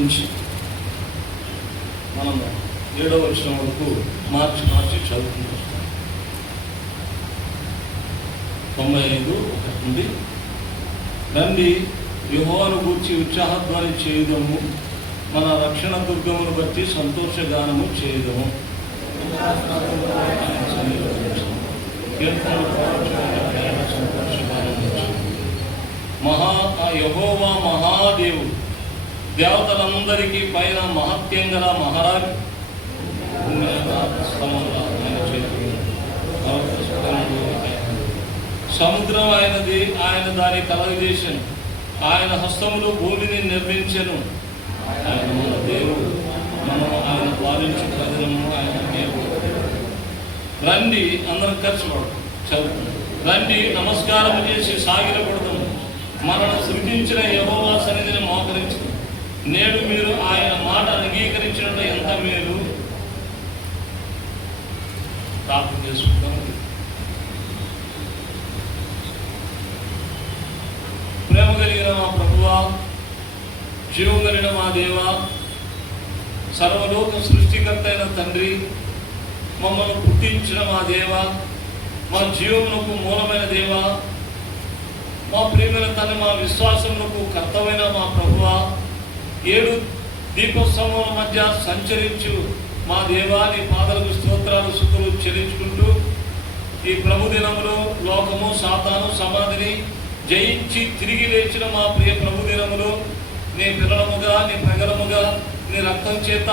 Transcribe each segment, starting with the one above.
నుంచి మనము 7వ వచనం వరకు మార్చి చదువుకుంటాం. 95 నుండి రండి యెహోవాను గూర్చి ఉత్సాహధ్వని చేయుదము, మన రక్షణ దుర్గమును బట్టి సంతోషగానము చేయుదము. యెహోవా మహాదేవుడు, దేవతలందరికీ పైన మహత్యం గల మహారాజు. సముద్రం ఆయనది, ఆయన దాని కలగజేసెను. ఆయన హస్తములు భూమిని నిర్మించెను. ఆయన మన దేవుడు, మనం ఆయన పాలించు ప్రజలను ఆయన దేవుడు. రండి అందరం ఖర్చు చదువు. రండి నమస్కారం చేసి సాగిలపడదాము. మనను సృజించిన యెహోవా సన్నిధిని మోకరించు. నేడు మీరు ఆయన మాట అంగీకరించినట్టు ఎంత మేలు. ప్రార్థన చేసుకుంటాం. ప్రేమ కలిగిన మా ప్రభువా, జీవం కలిగిన మా దేవా, సర్వలోక సృష్టికర్త అయిన తండ్రి, మమ్మల్ని పుట్టించిన మా దేవా, మా జీవమునకు మూలమైన దేవా, మా ప్రియమైన తండ్రి, మా విశ్వాసమునకు కర్తమైన మా ప్రభువా, 7 దీపోత్సవముల మధ్య సంచరించు మా దేవా, నీ పాదలకు స్తోత్రాలు స్తుతులు చెల్లించుకుంటూ ఈ ప్రభు దినములో లోకము సాతాను సమాధిని జయించి తిరిగి లేచిన మా ప్రియ ప్రభు దినములో నీ పిల్లలముగా, నీ ప్రజలముగా, నీ రక్తం చేత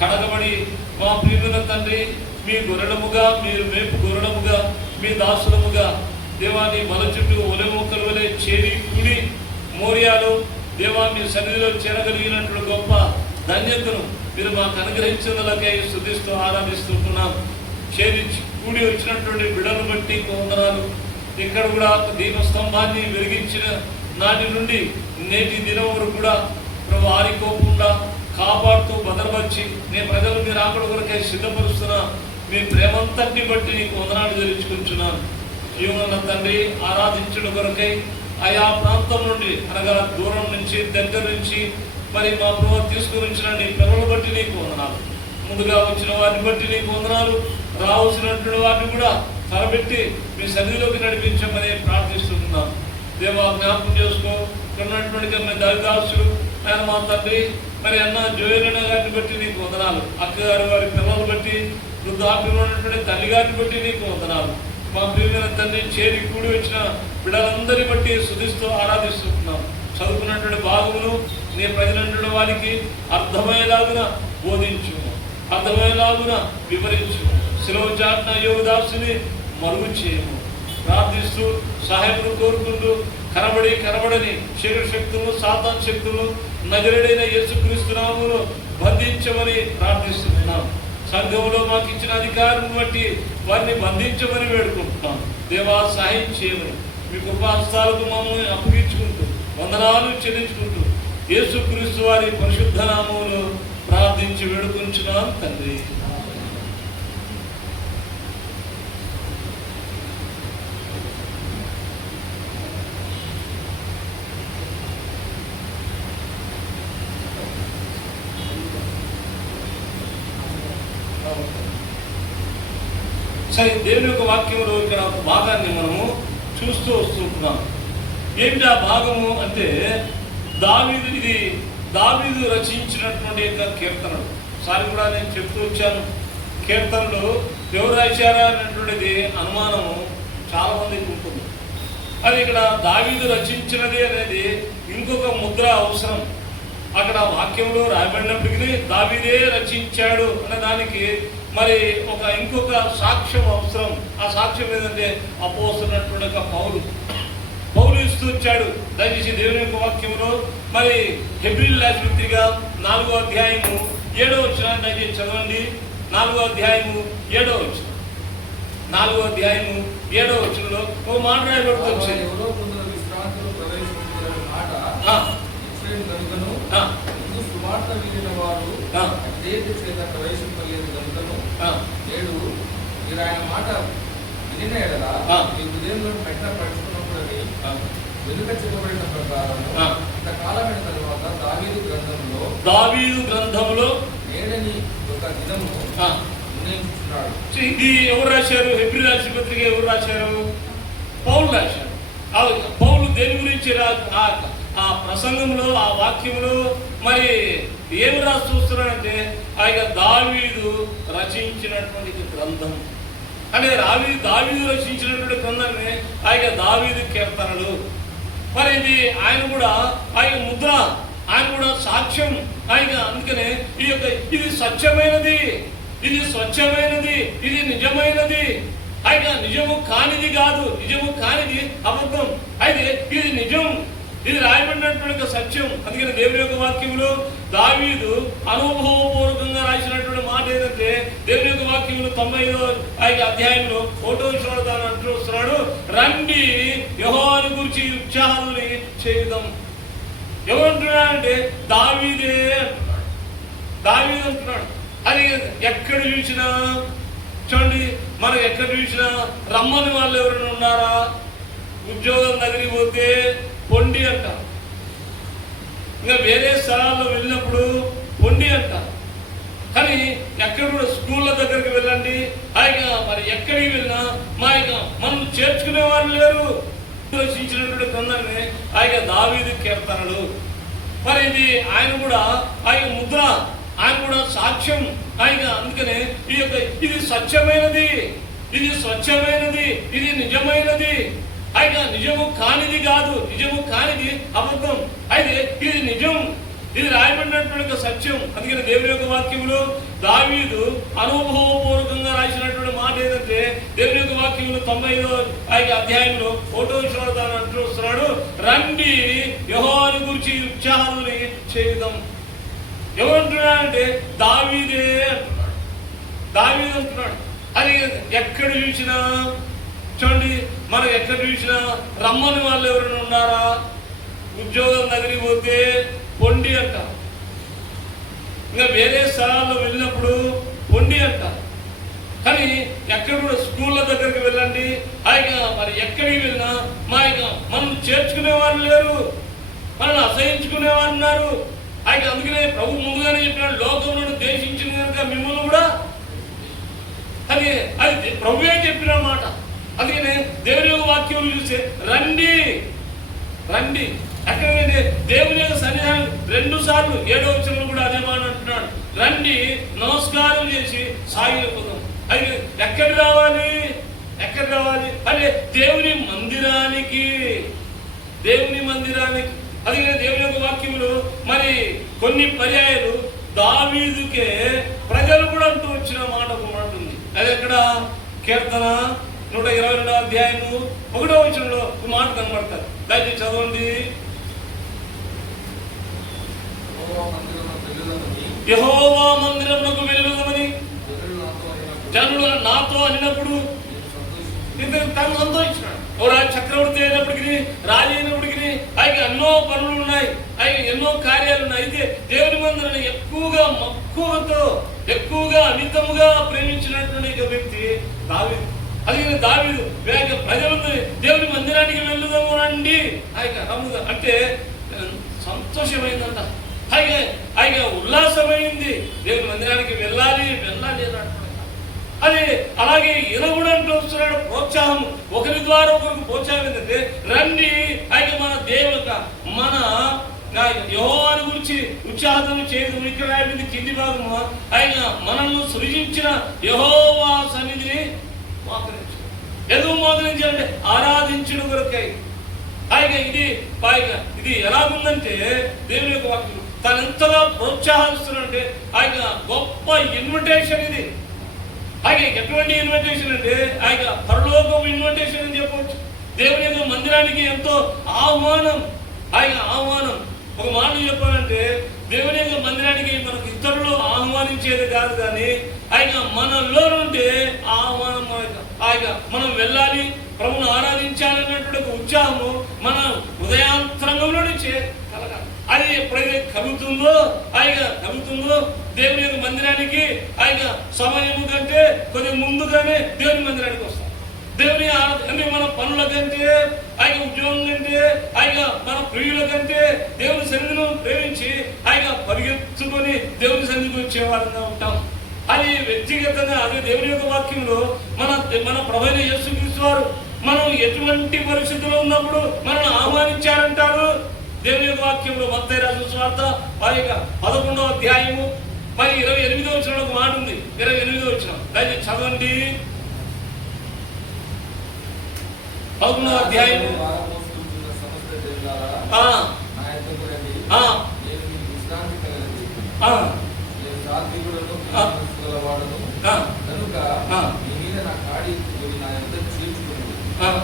కడగబడి మా ప్రియమైన తండ్రి, మీ గొర్రెలముగా, మీరు మేపు గొర్రెలముగా, మీ దాసులముగా దేవా, నీ బల చుట్టూ ఒలె మొక్కల వలె చేరి కుడి మోరియాలో దేవా మీ సన్నిధిలో చేరగలిగినట్లు గొప్ప ధన్యతను మీరు మాకు అనుగ్రహించినలకై స్తుతిస్తూ ఆరాధిస్తున్నాం. చేరించి కూడి వచ్చినటువంటి బిడ్డను బట్టి వందనాలు. ఇక్కడ కూడా దీపస్తంభాన్ని వెలిగించిన నాటి నుండి నేటి దినం వరకు కూడా ప్రభు ఆరిపోకుండా కాపాడుతూ భద్రపరిచి నీ ప్రజలు మీరు ఆకడ కొరకై సిద్ధపరుస్తున్నా మీ ప్రేమంతటిని బట్టి నీకు వందనాలు తెలుసుకుంటున్నాను. జీవన తండ్రి, ఆరాధించడం కొరకై ఆయా ప్రాంతం నుండి అనగా దూరం నుంచి దగ్గర నుంచి మరి మా ప్రభు తీసుకుని వచ్చిన నీ పిల్లలు బట్టి నీకు వందనాలు. ముందుగా వచ్చిన వారిని బట్టి నీకు వందనాలు. రావాల్సినటువంటి వారిని కూడా తలబెట్టి మీ సన్నిధిలోకి నడిపించమని ప్రార్థిస్తున్నాం. దేవా, జ్ఞాపకం చేసుకో. ఉన్నటువంటి దరిదాసులు ఆయన మా తండ్రి, మరి అన్న జోయలన్న గారిని బట్టి నీకు వందనాలు. అక్కగారు వారి పిల్లలు బట్టి, వృద్ధాప్యంలో ఉన్నటువంటి తల్లి గారిని బట్టి నీకు వందనాలు. మా ప్రియమైన తండ్రి, చేరి కూడి వచ్చిన బిడ్డలందరినీ బట్టి స్తుతిస్తూ ఆరాధిస్తున్నాం. చదువుకున్నటువంటి భాగమును నీ ప్రజలంటున్న వారికి అర్థమయ్యేలాగున బోధించు, అర్థమయ్యేలాగున వివరించు. శిలువ చాటున యోగదాసుని మరుగు చేయము. ప్రార్థిస్తూ సహాయం కోరుకుంటూ కనబడని చీకటి శక్తులను, సాతాను శక్తులను నజరేడైన యేసుక్రీస్తు నామములో బంధించమని ప్రార్థిస్తున్నాం. సంఘంలో మాకు ఇచ్చిన అధికారాన్ని బట్టి వారిని బంధించమని వేడుకుంటున్నాం. దేవా, సహాయం చేయమని మీ కృపాహస్తాలకు మమ్మల్ని అప్పగించుకుంటూ వందనాలు చెల్లించుకుంటూ యేసుక్రీస్తు వారి పరిశుద్ధ నామములో ప్రార్థించి వేడుకుంటున్నాం తండ్రి. సరే, దేవుని యొక్క వాక్యంలో ఇక్కడ ఒక భాగాన్ని మనము చూస్తూ వస్తుంటున్నాం. ఏంటి ఆ భాగము అంటే దావీదు రచించినటువంటి యొక్క కీర్తనలు. సారి కూడా నేను చెప్తూ వచ్చాను, కీర్తనలు ఎవరు రాశారా అనేటువంటిది అనుమానము చాలా మందికి ఉంటుంది. అది ఇక్కడ దావీదు రచించినది అనేది ఇంకొక ముద్ర అవసరం. అక్కడ వాక్యంలో రాయబడినప్పటికీ దావీదే రచించాడు అనే దానికి మరి ఇంకొక సాక్ష్యం అవసరం. ఆ సాక్ష్యం ఏంటంటే అపోస్తున్నటువంటి పౌలు ఇస్తూ వచ్చాడు. దయచేసి దేవుని యొక్క వాక్యంలో మరి హెబ్రీయులకు రాసిన పత్రిక 4వ అధ్యాయము 7వ వచనాన్ని దయచేసి చదవండి. 4వ అధ్యాయము 7వ వచనం. 4వ అధ్యాయము 7వ వచనంలో ఒక మాట రాయబడుతుంది. మీరు ఆయన మాట వినిన ఎడలా మీ హృదయంలో పెట్టిన పడుతున్నప్పుడని వెనుక చెప్పబడిన ప్రకారం ఇంతకాలమైన తరువాత దావీదు గ్రంథంలో నేడని ఒక దినము నిర్ణయించుకున్నాడు. ఇది ఎవరు రాశారు? హెబ్రీ రాసిన పత్రిక ఎవరు రాశారు? పౌలు రాశారు. పౌలు దేని గురించి ఆ ప్రసంగంలో, ఆ వాక్యంలో మరి ఏమి రాసి చూస్తున్నాడంటే ఆయన దావీదు రచించినటువంటి గ్రంథం అంటే దావీదు రచించినటువంటి గ్రంథాన్ని ఆయన దావీదు కీర్తనలు. మరి ఇది ఆయన కూడా ఆయన ముద్ర, ఆయన కూడా సాక్ష్యం. ఆయన అందుకనే ఇది స్వచ్ఛమైనది, ఇది స్వచ్ఛమైనది, ఇది నిజమైనది. ఆయన నిజము కానిది కాదు, నిజము కానిది అబద్ధం. అయితే ఇది నిజం, ఇది రాయబడినటువంటి సత్యం. అందుకని దేవుని యొక్క వాక్యంలో దావీదు అనుభవపూర్వకంగా రాసినటువంటి మాట ఏదంటే, దేవుని యొక్క వాక్యంలో 95వ అధ్యాయంలో 1వ వచనంలో తాను అంటూ వస్తున్నాడు, రండి యెహోవాను గురించి ఉత్సాహాన్ని చేయుదాం. ఎవరంటున్నాడంటే దావీదే అంటున్నాడు, దావీదు అంటున్నాడు. అది ఎక్కడ చూసినా చూడండి, మనం ఎక్కడ చూసినా రమ్మని వాళ్ళు ఎవరైనా ఉన్నారా? ఉద్యోగం దగ్గరికి పోతే పొండి అంటారు, ఇంకా వేరే స్థలాల్లో వెళ్ళినప్పుడు పొండి అంటారు. కానీ ఎక్కడ కూడా స్కూళ్ళ దగ్గరికి వెళ్ళండి, మరి ఎక్కడికి వెళ్ళినా మనం చేర్చుకునే వాళ్ళు లేరు. రచించినటువంటి గ్రంథాన్ని దావీదు కీర్తనలు. మరి ఇది ఆయన కూడా ఆయన ముద్ర, ఆయన కూడా సాక్ష్యం. ఆయన అందుకనే ఇది స్వచ్ఛమైనది, ఇది స్వచ్ఛమైనది, ఇది నిజమైనది. ఆయన నిజము కానిది కాదు, నిజము కానిది అబద్ధం. అయితే ఇది నిజం, ఇది రాయబడినటువంటి సత్యం. అందుకని దేవుని యొక్క వాక్యంలో దావీదు అనుభవపూర్వకంగా రాసినటువంటి మాట ఏదంటే, దేవుని యొక్క వాక్యంలో 95వ అధ్యాయంలో 1వ వచనంలో తాను అంటూ వస్తున్నాడు, రండి యెహోవాను గురించి ఉత్సాహాన్ని చేయుదాం. ఎవరంటున్నాడంటే దావీదే అంటున్నాడు, దావీదు అంటున్నాడు. అది ఎక్కడ చూసినా చూడండి, మనం ఎక్కడ చూసినా రమ్మని వాళ్ళు ఎవరైనా ఉన్నారా? ఉద్యోగం దగ్గరికి పోతే పొండి అంటారు, ఇంకా వేరే స్థలాల్లో వెళ్ళినప్పుడు పొండి అంటారు. కానీ ఎక్కడ కూడా స్కూళ్ళ దగ్గరికి వెళ్ళండి, మరి ఎక్కడికి వెళ్ళినా మనం చేర్చుకునే వాళ్ళు లేరు, మనల్ని అసహించుకునే వాళ్ళు ఉన్నారు. అందుకనే ప్రభు ముందుగానే చెప్పినాడు, లోకంలో దేశించిన కనుక మిమ్మల్ని కూడా, అది ప్రభువే చెప్పిన మాట. అందుకనే దేవుని యొక్క వాక్యం చూస్తే రండి రండి. అక్కడ దేవుని యొక్క సన్నిధానం 2 సార్లు 7వ వచనంలో కూడా అదే మాట అంటున్నాడు, రండి నమస్కారం చేసి సాగిపోదాం. అది ఎక్కడ రావాలి, ఎక్కడ రావాలి అంటే దేవుని మందిరానికి, దేవుని మందిరానికి. అందుకనే దేవుని యొక్క వాక్యంలో మరి కొన్ని పర్యాయాలు దావీదుకే ప్రజలు కూడా అంటూ వచ్చిన మాట ఒక మాట ఉంది. అది ఎక్కడ? కీర్తన 122వ అధ్యాయము 1వ వచనంలో ఒక మాట కనబడతారు. దయచేసి చదవండి. యెహోవా మందిరమునకు వెళ్ళుదామని జనులు నాతో అనినప్పుడు తను సంతోషించినాడు. చక్రవర్తి అయినప్పటికీ, రాజు అయినప్పటికీ ఆయనకి ఎన్నో పనులు ఉన్నాయి, ఆయన ఎన్నో కార్యాలు ఉన్నాయి. అయితే దేవుని మందిరాన్ని ఎక్కువగా మక్కువతో, ఎక్కువగా అమితముగా ప్రేమించినటువంటి వ్యక్తి దావీదు. అది దావీదు ప్రజలందరూ దేవుని మందిరానికి వెళ్ళుదాము రండి అంటే సంతోషమైందంట, ఆయన ఉల్లాసమైంది. దేవుని మందిరానికి వెళ్ళాలి వెళ్ళాలి అని. అది అలాగే ఈయన కూడా అంటూ వస్తున్నాడు ప్రోత్సాహం, ఒకరి ద్వారా ఒకరికి ప్రోత్సాహం ఏంటంటే రండి మన దేవుక మన యెహోవాను గురించి ఉత్సాహం చేయదు. ఇక్కడ రాయబడింది కింది భాగము, ఆయన మనల్ని సృజించిన యెహోవా సన్నిధిని మోకరించు. ఎందుకు మోకరించాలంటే ఆరాధించుడు కొరకై. ఇది ఎలాగుందంటే దేవుని యొక్క వాక్యం తను ఎంతగా ప్రోత్సాహిస్తున్నాడంటే ఆయన గొప్ప ఇన్విటేషన్. ఇది ఎటువంటి ఇన్విటేషన్ అంటే పరలోకం ఇన్విటేషన్ అని చెప్పవచ్చు. దేవుని యొక్క మందిరానికి ఎంతో ఆహ్వానం, ఆహ్వానం. ఒక మాట చెప్పాలంటే దేవుని యొక్క మందిరానికి మనకు ఇతరులు ఆహ్వానించేది కాదు, కానీ మనలో నుండి ఆహ్వానం. మనం వెళ్ళాలి, ప్రభువును ఆరాధించాలన్నటువంటి ఒక ఉత్సాహము మన హృదయాంతరంగంలో నుంచే కలగాలి. అది ఎప్పుడైతే కలుగుతుందో దేవుని యొక్క మందిరానికి సమయం కంటే కొద్దిగా ముందుగానే దేవుని మందిరానికి వస్తాం. దేవుని అంటే మన పనుల కంటే ఆయన ఉద్యోగం కంటే ఆయన మన ప్రియుల కంటే దేవుని సన్నిధిని ప్రేమించి ఆయన పరిగెత్తుకొని దేవుని సన్నిధికి వచ్చేవారంగా ఉంటాం. అది వ్యక్తిగతంగా అదే దేవుని యొక్క వాక్యంలో మన ప్రభువైన యేసుక్రీస్తు వారు మనం ఎటువంటి పరిస్థితుల్లో ఉన్నప్పుడు మనల్ని ఆహ్వానించారంటారు. దేవుని యొక్క వాక్యంలో మత్తయి రాసిన సువార్త 11వ అధ్యాయము 28వ వచనంలో ఒక మాట ఉంది. 28వ వచనం దయచేసి చదవండి. 11వ అధ్యాయము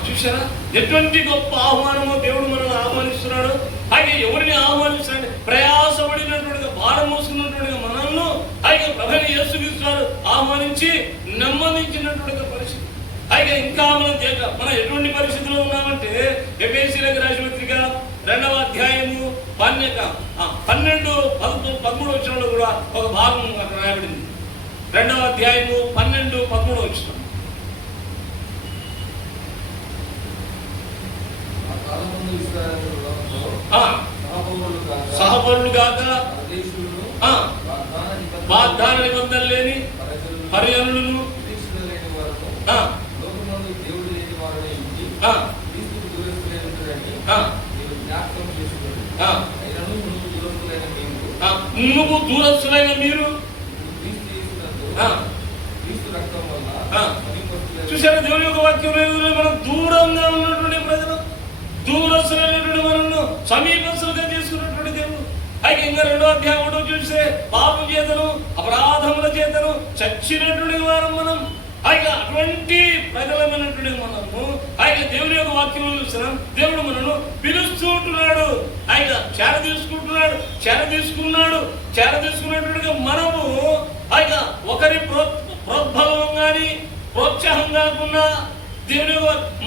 చూసారా ఎటువంటి గొప్ప ఆహ్వానమో దేవుడు మనల్ని ఆహ్వానిస్తున్నాడు. ఆయన ఎవరిని ఆహ్వానిస్తున్నాడు? ప్రయాసపడినటువంటి భారం మోసుకున్నటువంటి మనల్ని ఆయన ప్రభువైన యేసుక్రీస్తు వారు ఆహ్వానించి నెమ్మదించినటువంటి పరిస్థితి. అయితే ఇంకా మనం ఎటువంటి పరిస్థితిలో ఉన్నామంటే ఎఫెసీయులకు రాసిన పత్రిక 2వ అధ్యాయము 12, 13 వచనంలో కూడా ఒక భాగం అక్కడ రాయబడింది. 2వ అధ్యాయము 12, 13 వచనం. సహపరులు కాక వాగ్దాన నిబంధన లేని పరిజనులను నువ్వు దూరస్తులైన మీరు చూసారా దేవుని యొక్క వాక్యం మనం దూరంగా ఉన్నటువంటి ప్రజలు దూరస్తులైనటువంటి మనల్ని సమీపస్తులుగా చేసుకున్నటువంటి దేవుడు. అయితే ఇంకా 2వ అధ్యాయం 1 చూస్తే పాపం చేతను అపరాధముల చేతను చచ్చినటువంటి వారు మనం. అయితే అటువంటి ప్రజలమైనటువంటి మనము ఆయన దేవుని యొక్క వాక్యం చూస్తున్నాం. దేవుడు మనను పిలుస్తూ ఉంటున్నాడు. ఆయన చేరదీసుకున్నట్టుగా మనము ఆయన ఒకరి ప్రోద్బలం కానీ ప్రోత్సాహం కాకుండా దేవుని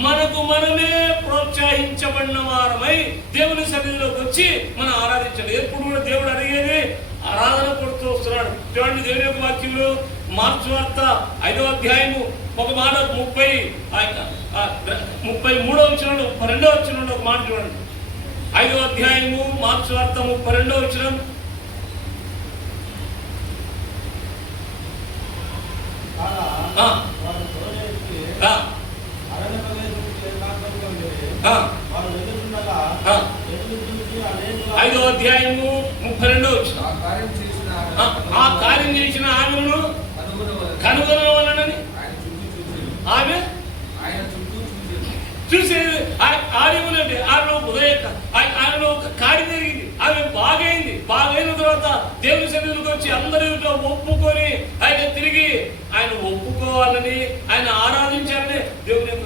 మనకు మనమే ప్రోత్సహించబడిన వారమై దేవుని సన్నిధిలోకి వచ్చి మనం ఆరాధించాలి. ఎప్పుడు కూడా దేవుడు అడిగేది ఆరాధన కొడుతూ వస్తున్నాడు. చూడండి దేవుని యొక్క వాక్యంలో మార్క్స్ వార్త 5వ అధ్యాయము ఒక మాట 33వ వచనంలో 32వ వచనంలో ఒక మాట చూడండి. 5వ అధ్యాయము మార్క్స్ వార్త 32వ వచనం. ఐదో అధ్యాయము 32వ వచనం. ఆ కార్యం చేసిన ఆమెను కనుగొనవలనని ఆమె చూసేది. కార్యములు అంటే ఆమెలో ఆమెలో ఒక కార్యం జరిగింది. ఆమె బాగైన తర్వాత దేవుని సన్నిధిలోకి వచ్చి అందరితో ఒప్పుకొని ఆయన తిరిగి ఆయన ఒప్పుకోవాలని ఆయన ఆరాధించాలని దేవుని యొక్క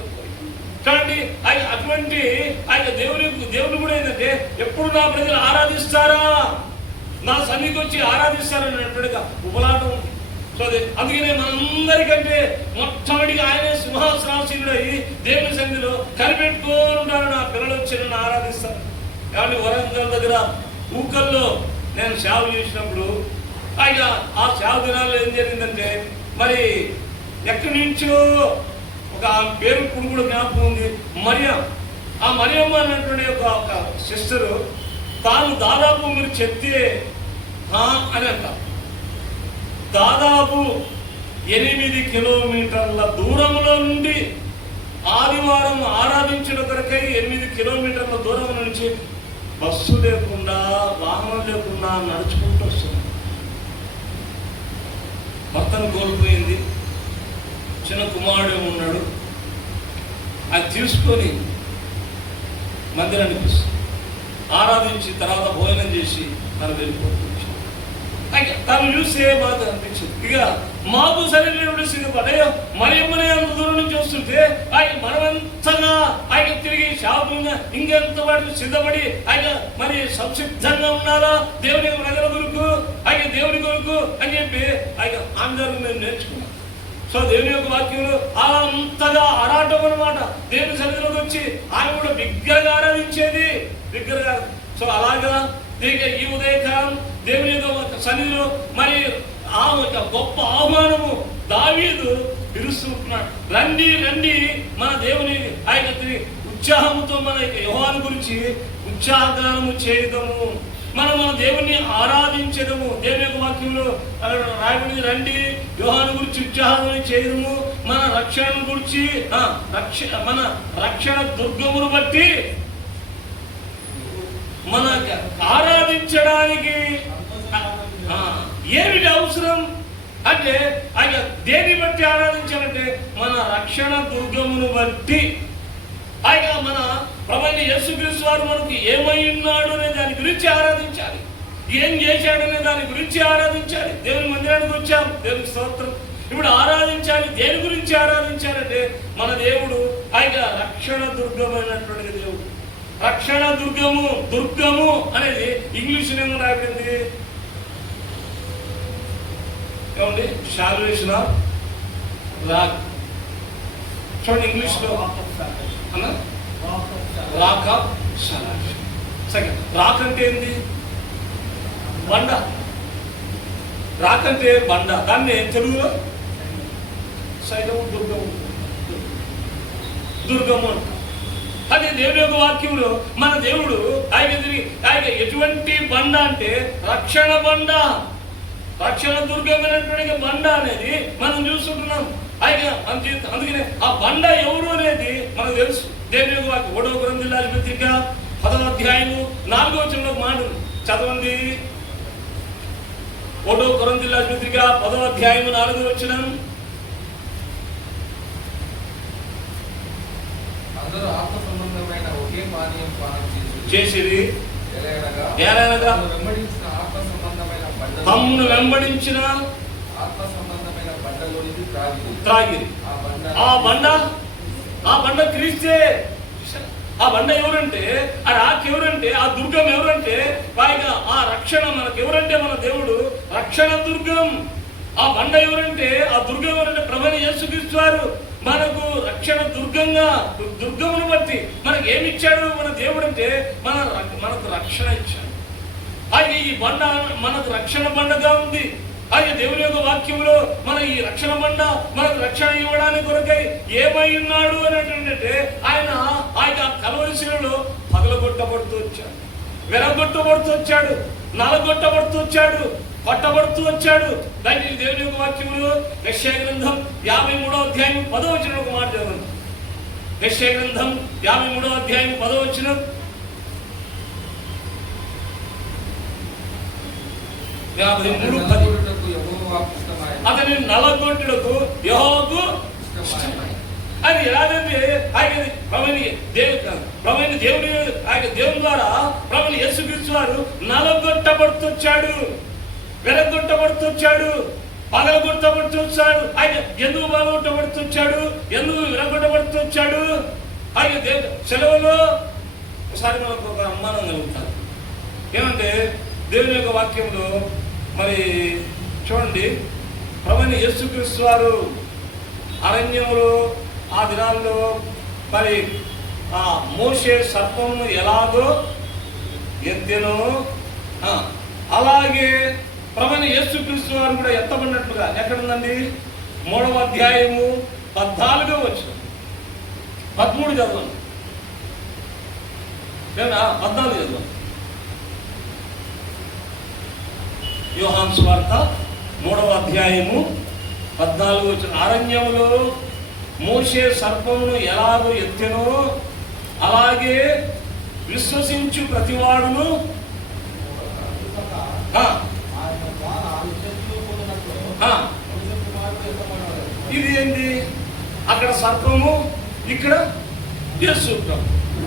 చూడండి. ఆయన అటువంటి ఆయన దేవుని కూడా ఏంటంటే ఎప్పుడు నా ప్రజలు ఆరాధిస్తారా, నా సన్నిధికి వచ్చి ఆరాధిస్తారన్నట్టుగా ఉపలాటం ఉంది. సో అందుకనే మనందరికంటే మొట్టమొదటిగా ఆయనే సింహాసనాసీనుడై దేవుని సన్నిధిలో కనిపెట్టుకొని ఉంటారు. నా పిల్లలు వచ్చి నన్ను ఆరాధిస్తారు. కాబట్టి వరంగల్ దగ్గర ఊకల్లో నేను సేవ చేసినప్పుడు ఆయన ఆ సేవ దినాల్లో ఏం జరిగిందంటే మరి ఎక్కడి నుంచో ఒక పేరు ఇప్పుడు కూడా జ్ఞాపకం ఉంది, మరియా. ఆ మరియమ్మ అన్నటువంటి ఒక సిస్టరు తాను దాదాపు మీరు చెప్తే అని అంట దాదాపు 8 కిలోమీటర్ల దూరంలో నుండి ఆదివారం ఆరాధించడం కొరకై 8 కిలోమీటర్ల దూరం నుంచి బస్సు లేకుండా వాహనం లేకుండా నడుచుకుంటూ వస్తుంది. భర్తను కోల్పోయింది, చిన్న కుమారుడు ఉన్నాడు. అది తీసుకొని మందిరానికి ఆరాధించి తర్వాత భోజనం చేసి తను వెళ్ళిపోతుంది. తను చూస్తే మాకు అనిపించింది ఇక మాకు సరైనటువంటి సిద్ధపడ్డాయో మరియమ్మనే అంత దూరం నుంచి వస్తుంటే ఆయన మనమంతగా ఆయన తిరిగి శాపంగా ఇంకెంత వాటికి సిద్ధపడి ఆయన మరి సంసిద్ధంగా ఉన్నారా దేవుని ప్రజల కొరకు ఆయన దేవుని కొరకు అని చెప్పి ఆయన అందరూ మేము నేర్చుకున్నాం. సో దేవుని యొక్క వాక్యంలో అంతగా ఆరాటం అనమాట. దేవుని సన్నిధిలోకి వచ్చి ఆయన కూడా బిగ్గరగా ఆరాధించేది బిగ్గరగా. సో అలాగా ఈ ఉదయకాలం దేవుని యొక్క సన్నిధిలో మరి ఆ గొప్ప ఆహ్వానము దావీదు పిలుస్తూ ఉంటున్నాడు. రండి రండి మన దేవుని ఆయన ఉత్సాహంతో మన యెహోవాను గురించి ఉత్సాహగానము చేయదము, మనం మన దేవుణ్ణి ఆరాధించదము. దేవుని యొక్క వాక్యంలో రాయబడింది, రండి యెహోవాను గురించి ఉత్సాహం చేయదము, మన రక్షణ గురించి మన రక్షణ దుర్గమును బట్టి మన ఆరాధించడానికి ఏమిటి అవసరం అంటే ఆయన దేని బట్టి ఆరాధించాలంటే మన రక్షణ దుర్గమును బట్టి. ఆయన మన ప్రభువైన యేసుక్రీస్తు వారు మనకు ఏమై ఉన్నాడు అనే దాని గురించి ఆరాధించాలి, ఏం చేశాడనే దాని గురించి ఆరాధించాలి. దేవుని మందిరానికి వచ్చాం, దేవునికి స్తోత్రం. ఇప్పుడు ఆరాధించాలి, దేని గురించి ఆరాధించాలంటే మన దేవుడు ఆయన రక్షణ దుర్గమైనటువంటి దేవుడు. రక్షణ దుర్గము, దుర్గము అనేది ఇంగ్లీష్ ఏమో రాబడింది ఏమండి, సాల్వేషన్ ఆఫ్ రాక్. చూడండి ఇంగ్లీష్ లో rock of salvation. Second, rock అంటే ఏంది? బండ. రాక్ అంటే బండ, దాన్ని తెలుగులో శైలము, దుర్గము, దుర్గము అంట. అది దేవుని యొక్క వాక్యంలో మన దేవుడు ఆయన ఎటువంటి బండ అంటే రక్షణ బండ, రక్షణ దుర్గమైనటువంటి బండ అనేది మనం చూస్తుంటున్నాం. అందుకనే ఆ బండ ఎవరు అనేది మనకు తెలుసు. దేవుని యొక్క వాక్యం 1వ కొరింథీయుల పత్రిక 10వ అధ్యాయము 4వ వచనంలో మాట చదవండి. 1వ కొరింథీయుల పత్రిక 10వ అధ్యాయము 4వ వచనం. అందరూ ఆత్మ సంబంధమైన ఒకే పానీయం పానం చేసిరి, తమ్మును వెంబడించిన ఆత్మ సంబంధమైన బండలోనిది త్రాగిరి. ఆ బండ క్రీస్తే. ఆ బండ ఎవరంటే, ఆ రాక్ ఎవరంటే, ఆ దుర్గం ఎవరంటే పైగా ఆ రక్షణ మనకు ఎవరంటే మన దేవుడు రక్షణ దుర్గం. ఆ బండ ఎవరంటే, ఆ దుర్గం ఎవరంటే ప్రభువైన యేసుక్రీస్తు వారు మనకు రక్షణ దుర్గంగా, దుర్గమును బట్టి మనకు ఏమి ఇచ్చాడు మన దేవుడు అంటే మనకు రక్షణ ఇచ్చాడు. అది ఈ బండ మనకు రక్షణ బండగా ఉంది. అది దేవుని యొక్క వాక్యంలో మన ఈ రక్షణ బండ మనకు రక్షణ ఇవ్వడానికి కొరకై ఏమై ఉన్నాడు అని అంటే ఆయన కల్వరి శిలువలో పగలగొట్టబడుతూ వచ్చాడు, వెరగొట్టబడుతూ వచ్చాడు, నలగొట్టబడుతూ వచ్చాడు, పట్టబడుతూ వచ్చాడు. దానికి దేవుని యొక్క వాక్యంలో యెషయా గ్రంథం 53వ అధ్యాయం 10వ వచనం ఒక మాట చదవండి. యెషయా గ్రంథం 53వ అధ్యాయం 10వ వచనం. అతని నలగొట్టుటకు యెహోవాకు అది ఎలాగంటే ఆయన ప్రభువైన దేవుని ద్వారా ప్రభువైన యేసుక్రీస్తు వారు నలగొట్టబడుతొచ్చాడు, వెరగొట్టబడుతొచ్చాడు, పగలగొట్టబడుతొచ్చాడు. ఆయన ఎందుకు పగలగొట్టబడుతొచ్చాడు, ఎందుకు విరగొట్టబడుతొచ్చాడు? ఆయన సెలవులో ఒకసారి మనకు ఒక అనుమానం కలుగుతారు. ఏమంటే దేవుని యొక్క వాక్యంలో మరి చూడండి, ప్రభువైన యేసుక్రీస్తు వారు అరణ్యంలో ఆ దినాల్లో మరి ఆ మోషే సర్పమును ఎలాగో ఎత్తెనో అలాగే ప్రభువైన యేసుక్రీస్తు వారు కూడా ఎత్తబడినట్లుగా ఎక్కడుందండి? 3వ అధ్యాయము 14వ వచనం. 13 చదవండి. 14 చదవండి. యోహాను సువార్త 3వ అధ్యాయము 14వ వచనం. అరణ్యములో మోషే సర్పమును ఎలాగో ఎత్తెనో అలాగే విశ్వసించు ప్రతివాడును ఇది ఏంటి? అక్కడ సర్పము, ఇక్కడ యేసు.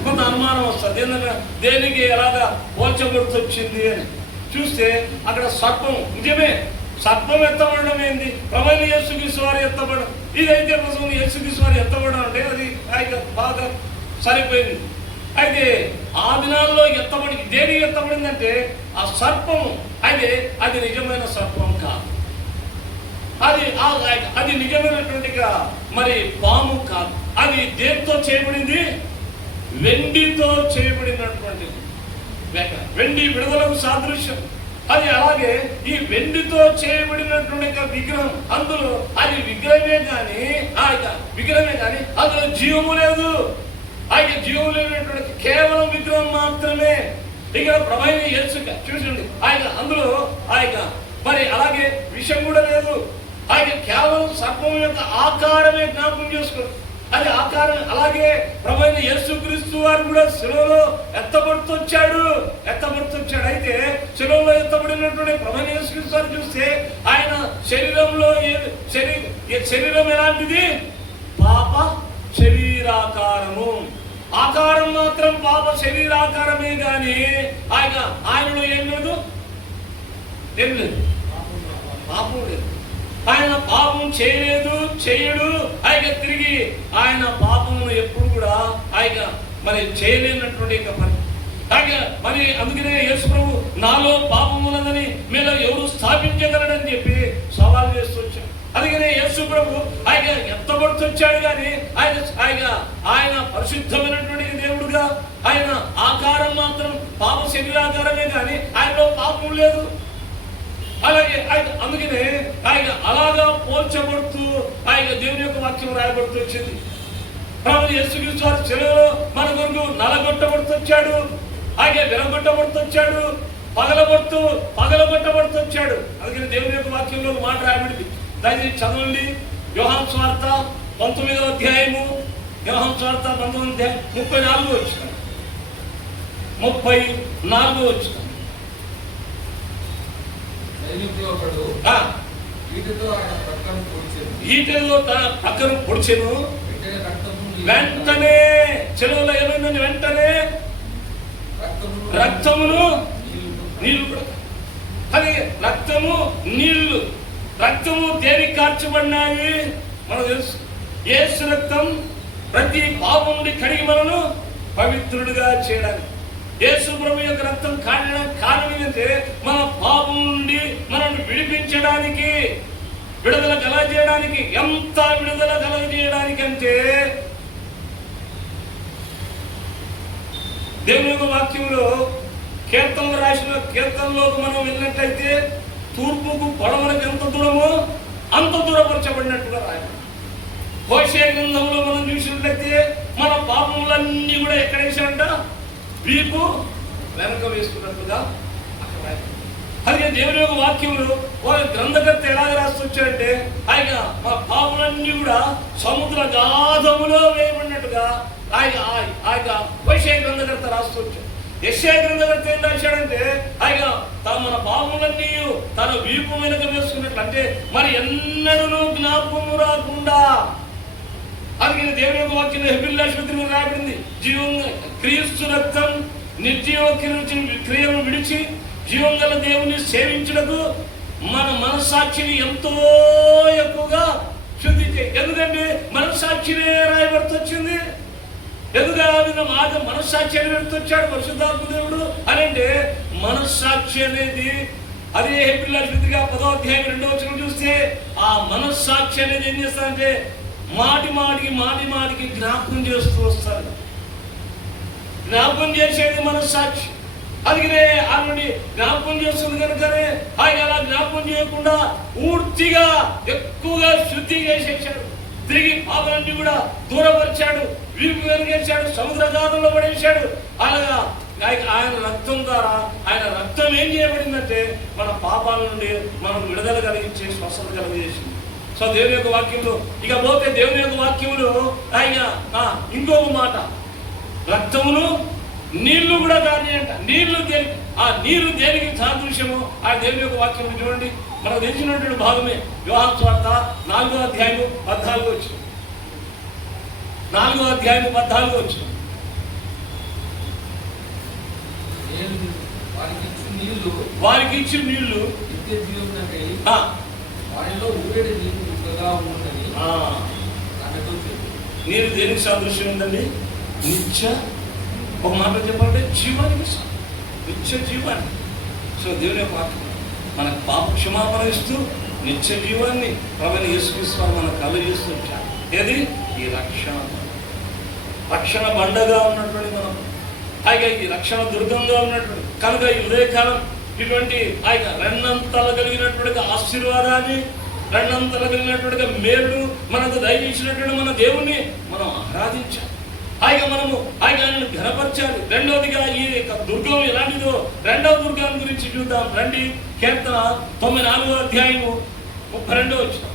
కొంత అనుమానం వస్తుంది, ఏంటంటే దేనికి ఎలాగా పోల్చబడుతొచ్చింది అని చూస్తే అక్కడ సర్పం నిజమే. సర్పం ఎత్తబడడం ఏంది? ప్రభువైన యేసుక్రీస్తు వారు ఎత్తబడడం. ఇదైతే ప్రభువైన యేసుక్రీస్తు వారు ఎత్తబడడం అంటే అది బాగా సరిపోయింది. అయితే ఆ దినాల్లో దేనికి ఎత్తబడిందంటే ఆ సర్పము. అయితే అది నిజమైన సర్పం కాదు, అది నిజమైనటువంటి మరి పాము కాదు. అది దేంతో చేయబడింది? వెండితో చేయబడినటువంటిది. వెండి విడుదలకు సాదృశ్యం. అది అలాగే ఈ వెండితో చేయబడినటువంటి విగ్రహం, అందులో అది విగ్రహమే కానీ అందులో జీవము లేదు. ఆయన జీవం లేనటువంటి కేవలం విగ్రహం మాత్రమే. ఇక ప్రభైన యేసు చూసండి, ఆయన అందులో ఆయన మరి అలాగే విషయం కూడా లేదు. ఆయన కేవలం సర్పం యొక్క ఆకారమే జ్ఞాపకం చేసుకోండి. అది ఆకారం. అలాగే ప్రభైన యేసుక్రీస్తు వారు కూడా శిలువలో ఎత్తబడుతొచ్చాడు. అయితే శిలువలో ఎత్తబడినటువంటి ప్రభైన యేసుక్రీస్తు వారు చూస్తే ఆయన శరీరంలో శరీరం ఎలాంటిది? పాప శరీరాకారము. ఆకారం మాత్రం పాప శరీరాకారమే గాని ఆయనలో ఏం లేదు, పాపం లేదు. ఆయన పాపం చేయడు. ఆయన తిరిగి ఆయన పాపమును ఎప్పుడు కూడా ఆయన మరి చేయలేనటువంటి పని. మరి అందుకనే యేసు ప్రభు నాలో పాపం ఉన్నదని మీలో ఎవరు స్థాపించగలడని చెప్పి సవాల్ చేస్తూ వచ్చాడు. అందుకనే యేసు ప్రభు ఆయన ఎత్తబడుతొచ్చాడు కానీ ఆయన పరిశుద్ధమైనటువంటి దేవుడుగా ఆయన ఆకారం మాత్రం పాప శరీరాకారమే కానీ ఆయనలో పాపం లేదు. అలాగే అందుకనే ఆయన అలాగా పోల్చబడుతూ ఆయన దేవుని యొక్క వాక్యం రాయబడుతూ వచ్చింది. ప్రభు యేసుక్రీస్తు వారు శిలువలో మన కొరకు నలగొట్టబడుతొచ్చాడు, ఆయన విరగొట్టబడుతొచ్చాడు, పగలగొట్టబడుతొచ్చాడు. అందుకని దేవుని యొక్క వాక్యంలో మాట రాయబడింది. దయచేసి చదవండి. యోహాను సువార్త 19వ అధ్యాయము, యోహాను సువార్త 19వ అధ్యాయం 34వ వచనం. ఈటెలో తన ప్రక్కను పొడిచెను. వెంటనే చెరువులో ఏమైందని వెంటనే రక్తమును నీళ్లు. అది రక్తము దేనికి కార్చబడినాయి మనకు తెలుసు. యేసు రక్తం ప్రతి పాపం నుండి కడిగి మనను పవిత్రుడిగా చేయడానికి. యేసు ప్రభు యొక్క రక్తం కారణడానికి కారణం ఏంటంటే మన పాపం నుండి మనల్ని విడిపించడానికి, విడుదల కలగజేయడానికి. ఎంత విడుదల కలగజేయడానికి అంటే దేవుని యొక్క వాక్యంలో కీర్తనలు రాసిన కీర్తనలోకి మనం వెళ్ళినట్లయితే తూర్పుకు పడమరకు ఎంత దూరమో అంత దూరపరచబడినట్టుగా రాయాలి. హోషేయ గ్రంథంలో మనం చూసినట్లయితే మన పాపములన్నీ కూడా ఎక్కడ వేసాడంట? వీపు వెనక వేసుకున్నట్టుగా అక్కడ రాయాలి. అలాగే దేవుని యొక్క వాక్యంలో వాళ్ళ గ్రంథకర్త ఎలాగ రాస్తొచ్చాడంటే ఆయన మా పాపములన్నీ కూడా సముద్ర గాధములో వేయబడినట్టుగా ఆయన హోషేయ గ్రంథకర్త రాస్తొచ్చాడు. యెషయా గ్రంథకర్త ఏం రాశాడంటే ఆయన మన పాపములన్నీ తన వీపు వెనుక వేసుకున్నట్లు, అంటే మరి ఎన్నడూ జ్ఞాపకము రాకుండా. అందుకని దేవుని యొక్క వాక్యంలో హెబ్రీయుల ఆసుపత్రి మీద రాయబడింది, క్రీస్తు రక్తం నిర్జీవ క్రియను విడిచి జీవం గల దేవుని సేవించుటకు మన మనస్సాక్షిని ఎంతో ఎక్కువగా శుద్ధి చేయి. ఎందుకంటే మనస్సాక్షినే రాయబడుతొచ్చింది. ఎందుకు మాట మనస్సాక్షి అని పెడుతొచ్చాడు పరిశుద్ధాత్మ దేవుడు అని అంటే మనస్సాక్షి అనేది అదే హెబ్రీయుల ఆసుపత్రిగా 10వ అధ్యాయం 2వ వచనం చూస్తే ఆ మనస్సాక్షి అనేది ఏం చేస్తారంటే మాటి మాటికి జ్ఞాపకం చేస్తూ వస్తారు. జ్ఞాపకం చేసేది మనస్సాక్షి. అందుకనే ఆమె జ్ఞాపకం చేస్తుంది కనుకనే ఆయన అలా జ్ఞాపకం చేయకుండా పూర్తిగా ఎక్కువగా శుద్ధి చేసేసాడు. తిరిగి పాపలన్నీ కూడా దూరపరిచాడు, వీపు వెనుకేశాడు, సముద్ర గాధంలో పడేశాడు. అలాగా ఆయన రక్తం ద్వారా ఆయన రక్తం ఏం చేయబడిందంటే మన పాపాల నుండి మనం విడుదల కలిగించే స్వస్థత కలిగజేసింది. సో దేవుని యొక్క వాక్యంలో ఇక పోతే దేవుని యొక్క వాక్యంలో ఆయన ఇంకొక మాట, రక్తమును నీళ్లు కూడా దాని అంట. నీళ్లు దేనికి? ఆ నీరు దేనికి సాదృశ్యము ఆ దేవుని యొక్క వాక్యం చూడండి. మనకు తెలిసినటువంటి భాగమే యోహాను సువార్త 4వ అధ్యాయం 14 వచ్చింది. 4వ అధ్యాయం 14 వచ్చింది. వారికి ఇచ్చిన నీళ్లు నీరు దేనికి సాదృశ్యం ఉందండి? నిత్య, ఒక మాట చెప్పాలంటే జీవానికి, నిత్య జీవాన్ని. సో దేవుని యొక్క వాక్యం మనకు పాప క్షమాపణ ఇస్తూ నిత్య జీవాన్ని ప్రభువైన యేసుక్రీస్తు మనకు కలుగజేస్తూ వచ్చాడు. ఏది? ఈ రక్షణ బండగా ఉన్నటువంటి మనం, అలాగే ఈ రక్షణ దుర్గంగా ఉన్నటువంటి కనుక ఈ ఉదయకాలం ఇటువంటి ఆ యొక్క రెండంతలు కలిగినటువంటి ఆశీర్వాదాన్ని, రెండంతలు కలిగినటువంటి మేలు మనకు దయచేసినటువంటి మన దేవుణ్ణి మనం ఆరాధించాలి. ఆయన మనము ఆయనను ఘనపరచాలి. రెండవదిగా ఈ యొక్క దుర్గం ఎలాంటిదో రెండవ దుర్గాన్ని గురించి చూద్దాం రండి. కీర్తన 94వ అధ్యాయము 32వ వచనం,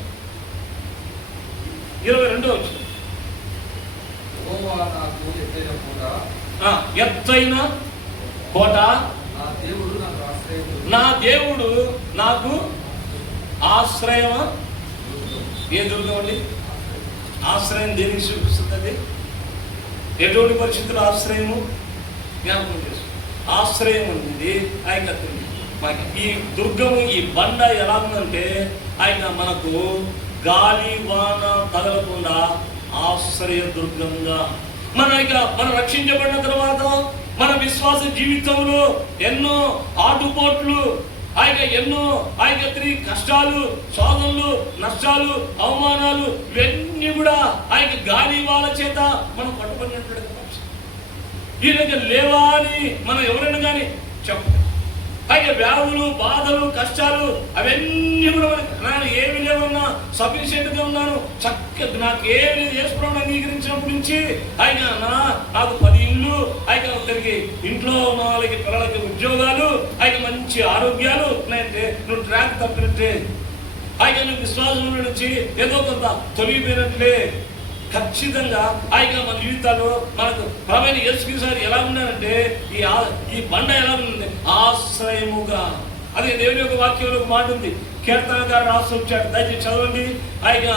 22వ వచనం. ఎత్తైన కోట, నా దేవుడు నాకు ఆశ్రయమా. ఏ దుర్గం అండి? ఆశ్రయం దేనికి చూపిస్తుంది? ఎటువంటి పరిస్థితుల్లో ఆశ్రయము జ్ఞాపకం చేస్తుంది. ఆశ్రయం అనేది ఆయన ఈ దుర్గము, ఈ బండ ఎలా ఉందంటే ఆయన మనకు గాలి వాన తగలకుండా ఆశ్రయ దుర్గంగా మనం రక్షించబడిన తర్వాత మన విశ్వాస జీవితంలో ఎన్నో ఆటుపోట్లు, ఆయన ఎన్నో కష్టాలు, శోధనలు, నష్టాలు, అవమానాలు ఇవన్నీ కూడా ఆయన గాలి వాళ్ళ చేత మనం పట్టుకున్నటువంటి ఈ దగ్గర లేవా అని మనం ఎవరైనా కానీ చెప్ప. ఆయన వ్యాధులు, బాధలు, కష్టాలు అవన్నీ కూడా మనకి ఏమి లేవన్నా సఫిషియెంట్గా ఉన్నాను, చక్కగా నాకు ఏమి చేసుకోవడం అంగీకరించినప్పటి నుంచి ఆయన నాకు 10 ఇళ్ళు, ఆయన ఒకరికి ఇంట్లో ఉన్న వాళ్ళకి పిల్లలకి ఉద్యోగాలు, ఆయన మంచి ఆరోగ్యాలు ఉన్నాయంటే నువ్వు ట్రాక్ తప్పినట్టే. ఆయన నువ్వు విశ్వాసంలో నుంచి ఏదో కొంత తొలగిపోయినట్లే. ఖచ్చితంగా ఆయన మన జీవితాల్లో మనకు ప్రవైన యేసుక్రీస్తు ఎలా ఉన్నారంటే ఈ బండ ఎలా ఉంది? ఆశ్రయముగా. అదే దేవుని యొక్క వాక్యంలో ఒక మాట ఉంది, కీర్తనకారు రాసి వచ్చాడు, దయచేసి చదవండి. ఆయన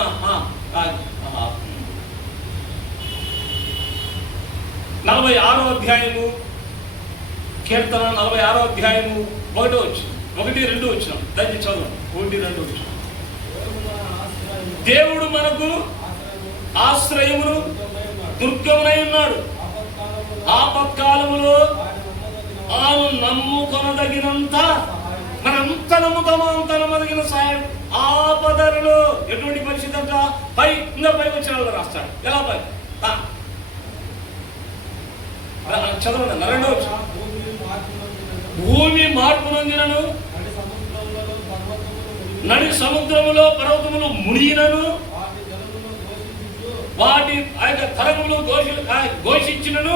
46వ అధ్యాయము, కీర్తన 46వ అధ్యాయము 1వ వచనం, 1-2 వచనం, దయచేసి చదవండి. 1-2 వచనం. దేవుడు మనకు ఆశ్రయమును దుర్గమునై ఉన్నాడు, ఆపత్కాలములో ఆను నమ్ముకొనదగినంత, మనంత నమ్ముతామో అంత నమ్మదగిన సహాయం ఆపదలలో. ఎటువంటి పరిస్థితి అంట? ఇంకా పై వచ్చిన రాస్తాడు. ఎలా పై చదవండి. 2వ వచనం. భూమి మార్పు నొందినను, నడి సముద్రములో పర్వతములు మునిగినను, వాటి ఆయన తరములు ఘోషించినను,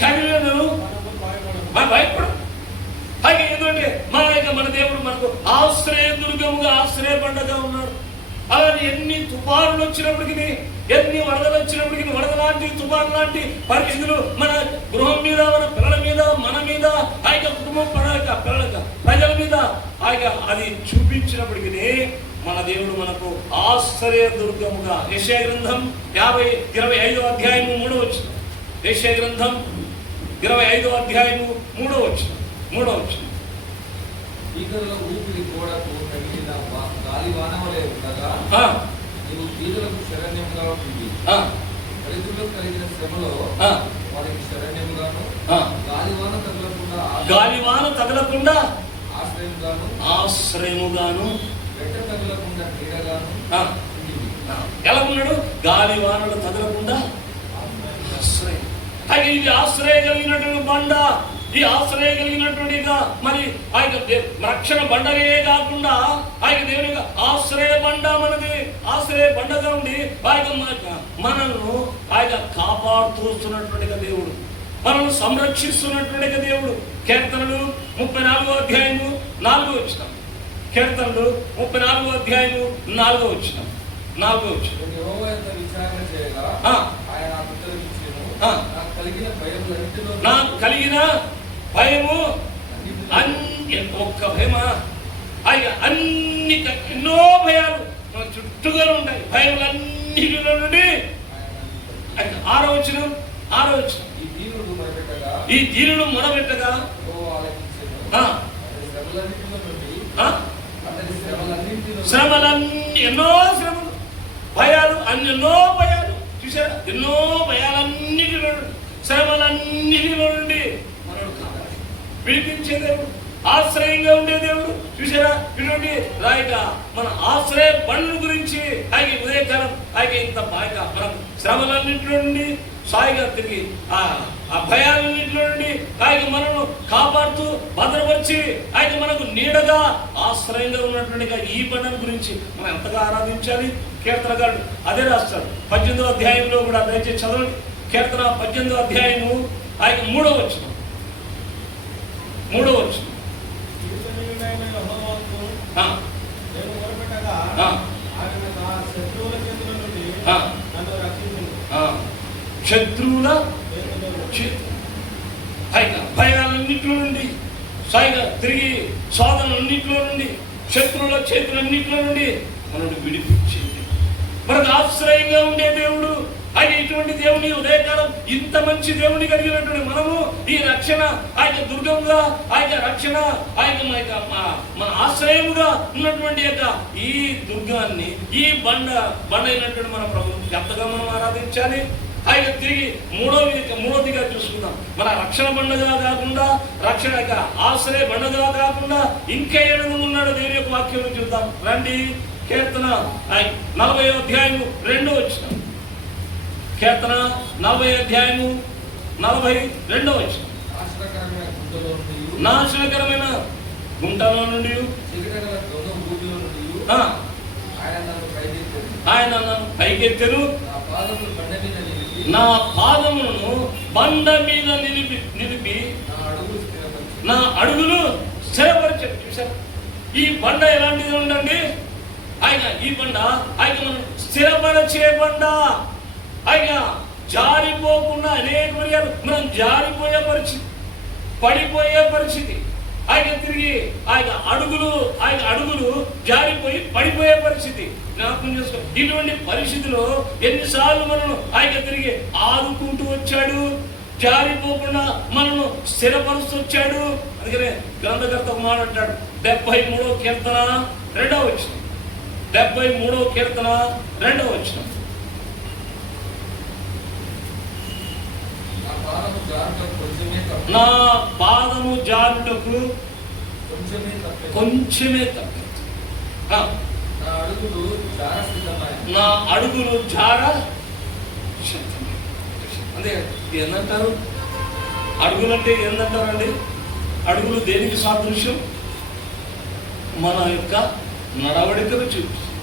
కదిలినను భయపడు. అలాగే ఏంటంటే మన దేవుడు మనకు ఆశ్రయ దుర్గముగా, ఆశ్రయ బండగా ఉన్నాడు. అలాగే ఎన్ని తుఫానులు వచ్చినప్పటికీ, ఎన్ని వరదలు వచ్చినప్పటికీ, వరద లాంటి, తుఫాను లాంటి పరిస్థితులు మన గృహం మీద, మన పిల్లల మీద, మన మీద, ఆయన కుటుంబం ప్రజల మీద ఆయన అది చూపించినప్పటికీ మన దేవుడు మనకు ఆశ్రయ దుర్గముగా. యెషయా గ్రంథం 25వ అధ్యాయము 3వ వచనం. యెషయా గ్రంథం 25వ అధ్యాయము 3వ వచనం. ఊపిరి గోడకు తగిలిన గాలి వానవలే ఉండగా నీవు బీదలకు శరణ్యముగా ఉంది. దరిద్రులకు కలిగిన శ్రమలో వారికి శరణ్యముగాను, గాలివాన తగలకుండా ఆశ్రయముగాను, వెంట తగలకుండా నీడగాను. ఎలా ఉన్నాడు? గాలివానలు తగలకుండా ఆశ్రయం. అయితే ఇది ఆశ్రయ కలిగినటువంటి బండ. ఈ ఆశ్రయ కలిగినటువంటి మరి ఆయన రక్షణ బండలే కాకుండా ఆయన దేవుని ఆశ్రయ బండ మనది. ఆశ్రయ బండగా ఉండి ఆయన మనల్ని ఆయన కాపాడుతూస్తున్నటువంటి దేవుడు, మనల్ని సంరక్షిస్తున్నటువంటి దేవుడు. కీర్తనలు 34వ అధ్యాయము 4వ వచనం. కీర్తనలు 34వ అధ్యాయము 4వ వచనం. నాకు కలిగిన భయము ఒక్క భయమా? ఆయన అన్ని ఎన్నో భయాలు మన చుట్టూగా ఉంటాయి. భయములన్నిటిలో నుండి 6వ వచనం. ఈ దీనుడు మొరబెట్టగా శ్రమలన్నీ, ఎన్నో శ్రమలు, భయాలు, ఎన్నో భయాలు. చూసారా? ఎన్నో భయాలన్నిటిలో నుండి, శ్రమలన్నిటిలో నుండి మనడు కావాలి. విడిపించే దేవుడు, ఆశ్రయంగా ఉండే దేవుడు. చూసారా? ఇటువంటి రాయిక మన ఆశ్రయ బండ్ల గురించి ఆయన ఉదయకాలం ఆయన ఇంత బాగా మనం శ్రమలన్నింటి నుండి సాయిగా తిరిగి ఆ భయాలన్నింటిలో నుండి ఆయన మనను కాపాడుతూ భద్రపరిచి ఆయన మనకు నీడగా ఆశ్రయంగా ఉన్నటువంటి ఈ బండను గురించి మనం ఎంతగా ఆరాధించాలి. కీర్తనగాడు అదే రాస్తాడు 18వ అధ్యాయంలో కూడా. దయచేసి చదవండి. కీర్తన 18వ అధ్యాయము ఆయన 3వ వచనం. శత్రువుల భయాలన్నింటిలో నుండి సాయిగా తిరిగి శోధనలన్నింటిలో నుండి శత్రువుల చేతులన్నింటిలో నుండి మనల్ని విడిపించింది. మనకు ఆశ్రయంగా ఉండే దేవుడు ఆయన. ఇటువంటి దేవుని ఉదయకాలం ఇంత మంచి దేవుని కలిగినటువంటి మనము ఈ రక్షణ ఆయన దుర్గంగా ఆయన రక్షణ ఆయన మన ఆశ్రయముగా ఉన్నటువంటి యొక్క ఈ దుర్గాన్ని ఈ బండ అయినటువంటి మన ప్రభు ఎంతగా మనం ఆరాధించాలి. ఆయన తిరిగి మూడోదిగా చూసుకుందాం. మన రక్షణ బండగా కాకుండా రక్షణ ఆశ్రయ బండగా కాకుండా ఇంకా ఏమైనా ఉన్నాడో దేవుని యొక్క వాక్యం చూద్దాం రండి. కీర్తన 40వ అధ్యాయము 2వ వచనం. కీర్తన 40వ అధ్యాయము 42వ వచనం. నాశనకరమైన గుంటలో నుండి ఆయన నన్ను పైకెత్తెను, నా పాదములను బండ మీద నిలిపి నా అడుగులు స్థిరపరిచాడు. చూశారు ఈ బండ ఎలాంటిది ఉండండి. ఆయన ఈ బండ ఆయన మనం స్థిరపరిచే బండ. ఆయన జారిపోకుండా అనేక వర్గాలు మనం జారిపోయే పరిస్థితి, పడిపోయే పరిస్థితి. ఆయన తిరిగి ఆయన అడుగులు జారిపోయి పడిపోయే పరిస్థితి. జ్ఞాపకం చేసుకో. ఇటువంటి పరిస్థితిలో ఎన్నిసార్లు మనను ఆయన తిరిగి ఆదుకుంటూ వచ్చాడు, జారిపోకుండా మనను స్థిరపరుస్తూ వచ్చాడు. అందుకనే గ్రంథకర్త మాట్లాడాడు 73వ కీర్తన 2వ వచనం. 73వ కీర్తన 2వ వచనం. నా పాదము జారుటకు కొంచెమే తప్పింది. నా అడుగులు జార అంటే ఏందంటారు? అడుగులు అంటే ఏందంటారండి? అడుగులు దేనికి సాదృశ్యం? మన యొక్క నడవడికను చూపిస్తుంది.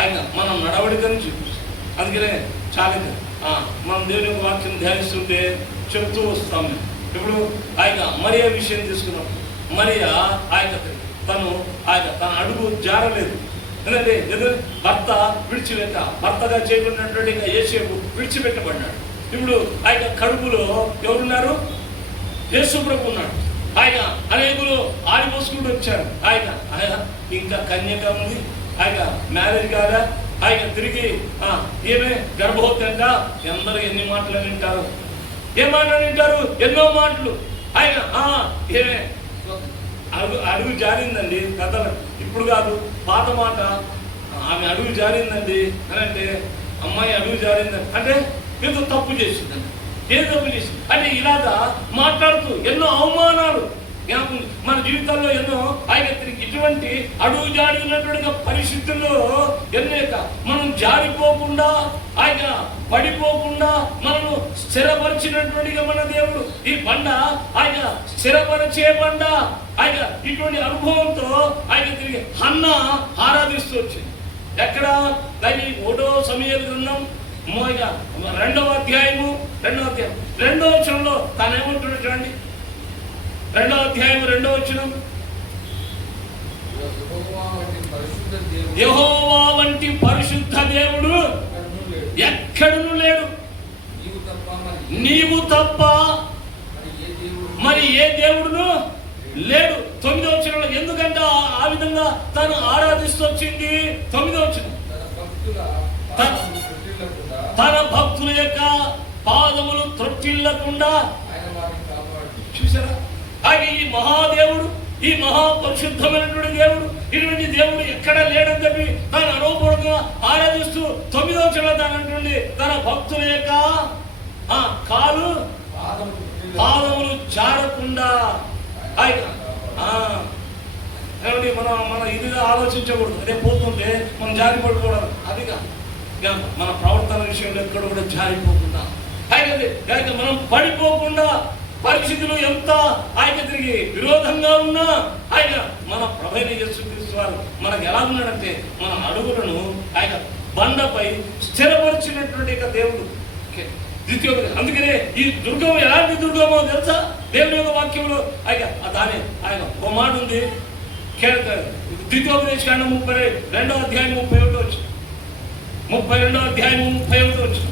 ఆయన మన నడవడికను చూపిస్తుంది. అందుకనే చాలా మనం దేవుని యొక్క వాక్యం ధ్యానిస్తుంటే చెప్తూ వస్తాం. ఇప్పుడు ఆయన మరియా విషయం తీసుకున్నాం. మరియా ఆయన తన అడుగు జారలేదు. ఎందుకంటే భర్తగా చేయబడినటువంటి యేసేపు విడిచిపెట్టబడ్డాడు. ఇప్పుడు ఆయన కడుపులో ఎవరున్నారు? యేసు ప్రభు ఉన్నాడు. ఆయన అనేకులు ఆడిపోసుకుంటూ వచ్చారు. ఆయన ఇంకా కన్యక ఉంది, ఆయన మ్యారేజ్ కాదా, ఆయన తిరిగి ఏమే గర్భవతి అంట. అందరూ ఎన్ని మాటలు వింటారు, ఏ మాటలు వింటారు? ఎన్నో మాటలు. ఆయన ఏమే అడుగు జారిందండి. కథ ఇప్పుడు కాదు, పాత మాట. ఆమె అడుగు జారిందండి అని అంటే, అమ్మాయి అడుగు జారిందని అంటే ఏదో తప్పు చేసిందండి. ఏం తప్పు చేసింది అంటే ఇలాగా మాట్లాడుతూ ఎన్నో అవమానాలు మన జీవితాల్లో ఎన్నో ఆయన ఇటువంటి అడుగు జారినటువంటి పరిస్థితుల్లో ఎన్నేక మనం జారిపోకుండా ఆయన పడిపోకుండా మనము స్థిరపరిచినటువంటిగా మన దేవుడు ఈ బండ ఆయన స్థిరపరిచే బండ. ఆయన ఇటువంటి అనుభవంతో ఆయన తిరిగి హన్న ఆరాధిస్తూ వచ్చింది. ఎక్కడ? దాని 1వ సమూయేలు గ్రంథం 2వ అధ్యాయము 2వ వచనంలో తానేమంటున్నాడు చూడండి. 2వ అధ్యాయము 2వ వచనం. యెహోవా వంటి పరిశుద్ధ దేవుడు ఎక్కడనూ లేడు, నీవు తప్ప మరి ఏ దేవుడును లేడు. 9వ వచనంలో ఎందుకంటే ఆ విధంగా తను ఆరాధిస్తూ వచ్చింది. 9వ వచనం. తన భక్తుల యొక్క పాదములు త్రొట్టిల్లకుండా చూసారా? ఆయన ఈ మహాదేవుడు, ఈ మహాపరిశుద్ధమైనటువంటి దేవుడు, ఇటువంటి దేవుడు ఎక్కడ లేడని చెప్పి తన అనుభవంగా ఆరాధిస్తూ 9వ వచనంలో తనంటుంది తన భక్తుల యొక్క పాదములు జారకుండా. ఆయన మన ఇదిగా ఆలోచించకూడదు. అదే పోతుంటే మనం జారిపడకూడదు. అదిగా మన ప్రవర్తన విషయంలో ఎక్కడ కూడా జారిపోకుండా ఆయన మనం పడిపోకుండా పరిస్థితులు ఎంత ఆయన తిరిగి విరోధంగా ఉన్నా ఆయన మన ప్రభువైన యేసుక్రీస్తు వారు మనకు ఎలా ఉన్నాడంటే మన అడుగులను ఆయన బండపై స్థిరపరిచినటువంటి దేవుడు. అందుకనే ఈ దుర్గం ఎలాంటి దుర్గమో తెలుసా? దేవుని యొక్క వాక్యంలో దాని ఆయన ఒక మాట ఉంది. ద్వితీయోపదేశకాండం 32వ అధ్యాయం 31 వచ్చిన 32వ అధ్యాయం 31 వచ్చిన